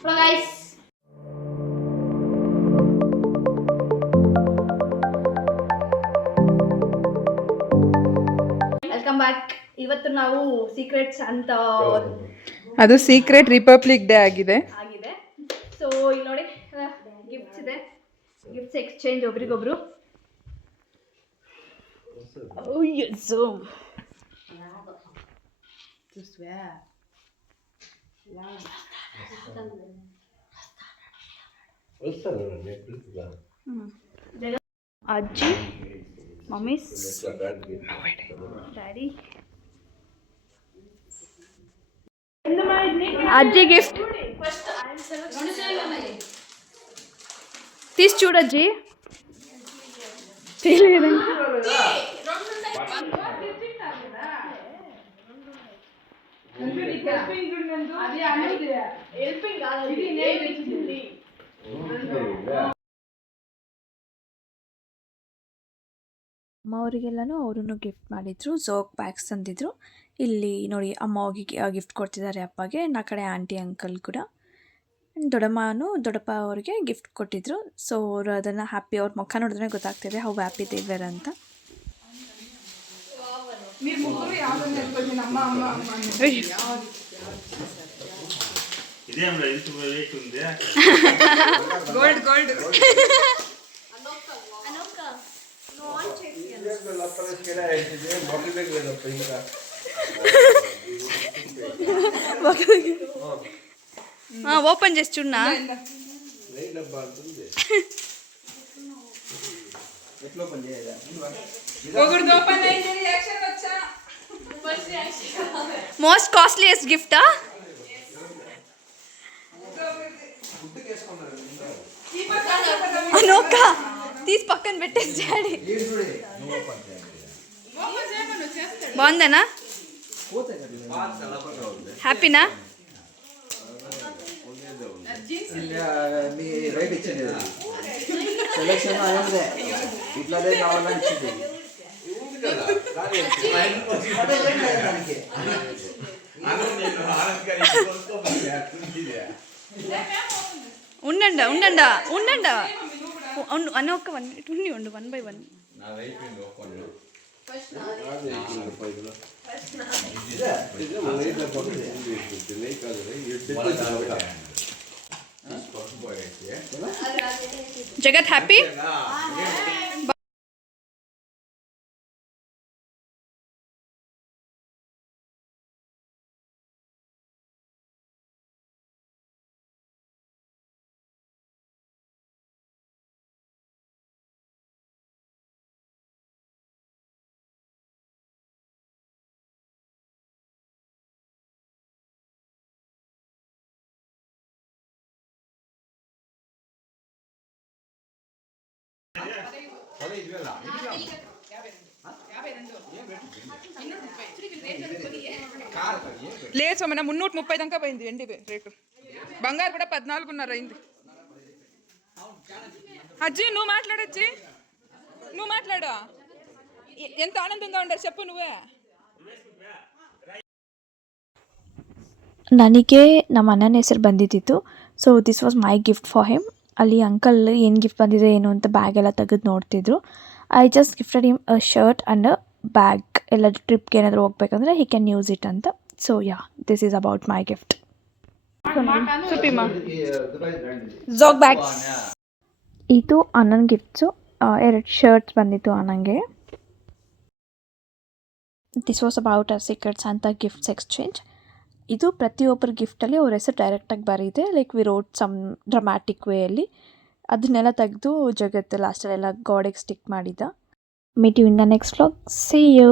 Hello guys. Welcome back. ಇವತ್ತು ನಾವು ಸೀಕ್ರೆಟ್ಸ್ ಅಂತ ಅದು ಸೀಕ್ರೆಟ್ ರಿಪಬ್ಲಿಕ್ ಡೇ ಆಗಿದೆ. ಸೊ ಇಲ್ಲಿ ನೋಡಿ ಗಿಫ್ಟ್ಸ್ ಇದೆ. ಗಿಫ್ಟ್ಸ್ ಎಕ್ಸ್ಚೇಂಜ್ ಒಬ್ರಿಗೊಬ್ರು. ಅಜ್ಜಿ, ಮಮ್ಮೀಸ್, ಡ್ಯಾಡಿ, అజ్జి గిఫ్ట్ తీసి చూడజ్జి తెలియదండి. ಅಮ್ಮ ಅವರಿಗೆಲ್ಲನೂ ಅವರೂ ಗಿಫ್ಟ್ ಮಾಡಿದ್ರು. ಝೋಕ್ ಬ್ಯಾಗ್ಸ್ ತಂದಿದ್ರು. ಇಲ್ಲಿ ನೋಡಿ ಅಮ್ಮ ಹೋಗಿ ಗಿಫ್ಟ್ ಕೊಡ್ತಿದ್ದಾರೆ ಅಪ್ಪಗೆ. ಆ ಕಡೆ ಆಂಟಿ ಅಂಕಲ್ ಕೂಡ. ದೊಡ್ಡಪ್ಪ ಅವ್ರಿಗೆ ಗಿಫ್ಟ್ ಕೊಟ್ಟಿದ್ರು. ಸೊ ಅವರು ಅದನ್ನು ಹ್ಯಾಪಿ, ಅವ್ರ ಮುಖ ನೋಡಿದ್ರೆ ಗೊತ್ತಾಗ್ತಿದೆ ಹೌ ಹ್ಯಾಪಿ ದೇ ವೇರ್ ಅಂತ. ఓపెన్ చేసి చూడనా. మోస్ట్ కాస్ట్లీయెస్ట్ గిఫ్టా? అనోక తీసి పక్కన పెట్టేసి డాడీ. బాగుందనా? హ్యాపీనా? ఉండండా అన్న ఒక్క 1 minute ఉండు 1 by 1. జగత్ హ్యాపీ? లేదు సోమన 330 దాకా పోయింది వెండి రేటు. బంగారు కూడా 14.5 అయింది. అజ్జి నువ్వు మాట్లాడజ్జి, నువ్వు మాట్లాడు. ఎంత ఆనందంగా ఉండదు చెప్పు నువ్వే. ನನಗೆ ನಮ್ಮ ಅಣ್ಣನ ಹೆಸರು ಬಂದಿದ್ದಿತ್ತು. So this was my gift for him. ಅಲ್ಲಿ ಅಂಕಲ್ ಏನು ಗಿಫ್ಟ್ ಬಂದಿದೆ ಏನು ಅಂತ ಬ್ಯಾಗ್ ಎಲ್ಲ ತೆಗೆದು ನೋಡ್ತಿದ್ರು. I just gifted him a shirt and a bag. ಎಲ್ಲಾದರೂ ಟ್ರಿಪ್ಗೆ ಏನಾದರೂ ಹೋಗ್ಬೇಕಂದ್ರೆ ಹಿ ಕ್ಯಾನ್ ಯೂಸ್ ಇಟ್ ಅಂತ. So yeah, this is about my gift. ಝೋಕ್ ಬ್ಯಾಗ್ಸ್. ಇದು ಅಣ್ಣನ ಗಿಫ್ಟ್ಸು. 2 ಶರ್ಟ್ಸ್ ಬಂದಿತ್ತು ಅಣ್ಣಂಗೆ. This was about a secrets ಅಂತ ಗಿಫ್ಟ್ಸ್ ಎಕ್ಸ್ಚೇಂಜ್. ಇದು ಪ್ರತಿಯೊಬ್ಬರ ಗಿಫ್ಟಲ್ಲಿ ಅವ್ರ ಹೆಸರು ಡೈರೆಕ್ಟಾಗಿ ಬರೀದೆ. Like we wrote some dramatic ವೇಯಲ್ಲಿ. ಅದನ್ನೆಲ್ಲ ತೆಗೆದು ಜಗತ್ತು ಲಾಸ್ಟಲ್ಲೆಲ್ಲ ಗೋಡೆಗೆ ಸ್ಟಿಕ್ ಮಾಡಿದ್ದ. Meet you in the next vlog. See you.